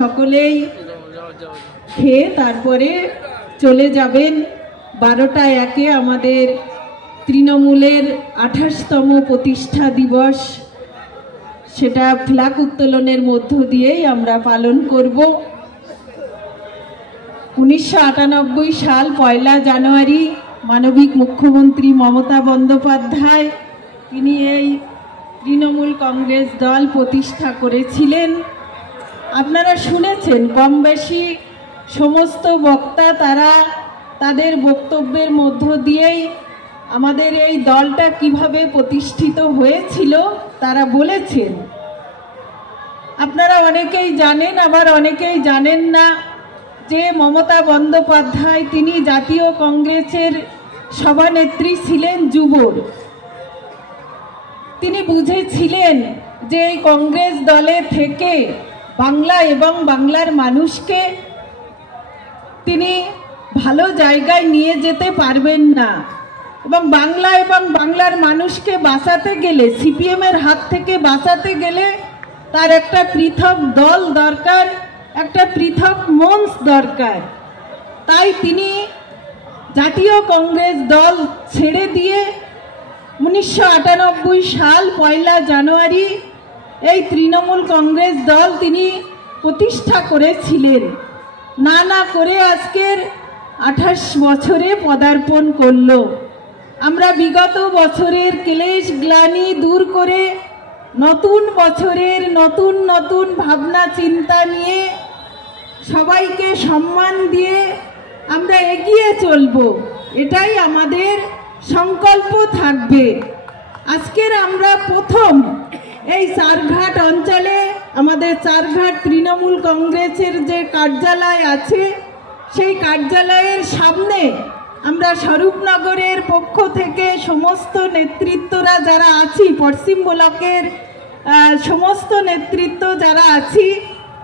সকলেই খেয়ে তারপরে চলে যাবেন। 12টা 1-এ আমাদের তৃণমূলের 28তম প্রতিষ্ঠা দিবস, সেটা ফ্ল্যাগ উত্তোলনের মধ্য দিয়েই আমরা পালন করব। 1998 সাল 1 জানুয়ারি মানবিক মুখ্যমন্ত্রী মমতা বন্দ্যোপাধ্যায় তিনি এই তৃণমূল কংগ্রেস দল প্রতিষ্ঠা করেছিলেন। আপনারা শুনেছেন কম বেশি সমস্ত বক্তা তারা তাদের বক্তব্যের মধ্য দিয়েই আমাদের এই দলটা কিভাবে প্রতিষ্ঠিত হয়েছিল তারা বলেছেন। আপনারা অনেকেই জানেন, আবার অনেকেই জানেন না যে মমতা বন্দ্যোপাধ্যায় তিনি জাতীয় কংগ্রেসের সভানেত্রী ছিলেন যুবর। তিনি বুঝেছিলেন যে এই কংগ্রেস দলে থেকে বাংলা এবং বাংলার মানুষকে তিনি ভালো জায়গায় নিয়ে যেতে পারবেন না, এবং বাংলা এবং বাংলার মানুষকে বাঁচাতে গেলে, সিপিএমের হাত থেকে বাঁচাতে গেলে তার একটা পৃথক দল দরকার, একটা পৃথক মঞ্চ দরকার। তাই তিনি জাতীয় কংগ্রেস দল ছেড়ে দিয়ে 1998 সাল 1 জানুয়ারি এই তৃণমূল কংগ্রেস দল তিনি প্রতিষ্ঠা করেছিলেন। না করে আজকের 28 বছরে পদার্পণ করল। আমরা বিগত বছরের ক্লেশ গ্লানি দূর করে নতুন বছরের নতুন নতুন ভাবনা চিন্তা নিয়ে সবাইকে সম্মান দিয়ে আমরা এগিয়ে চলব, এটাই আমাদের সংকল্প থাকবে। আজকের আমরা প্রথম এই চারঘাট অঞ্চলে আমাদের চারঘাট তৃণমূল কংগ্রেসের যে কার্যালয় আছে সেই কার্যালয়ের সামনে আমরা স্বরূপনগরের পক্ষ থেকে সমস্ত নেতৃত্বরা যারা আছি, পশ্চিম ব্লকের সমস্ত নেতৃত্ব যারা আছি,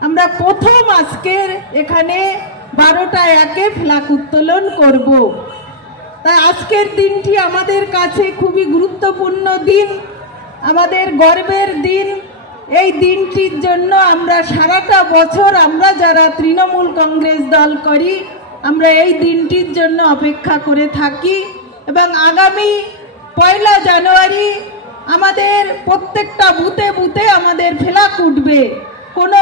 আমরা প্রথম আজকের এখানে 12টা 1-এ ফ্ল্যাগ উত্তোলন করব। তাই আজকের দিনটি আমাদের কাছে খুবই গুরুত্বপূর্ণ দিন, আমাদের গর্বের দিন। এই দিনটির জন্য আমরা সারাটা বছর আমরা যারা তৃণমূল কংগ্রেস দল করি আমরা এই দিনটির জন্য অপেক্ষা করে থাকি, এবং আগামী 1 জানুয়ারি আমাদের প্রত্যেকটা বুথে বুথে আমাদের ফ্ল্যাগ উঠবে। কোনো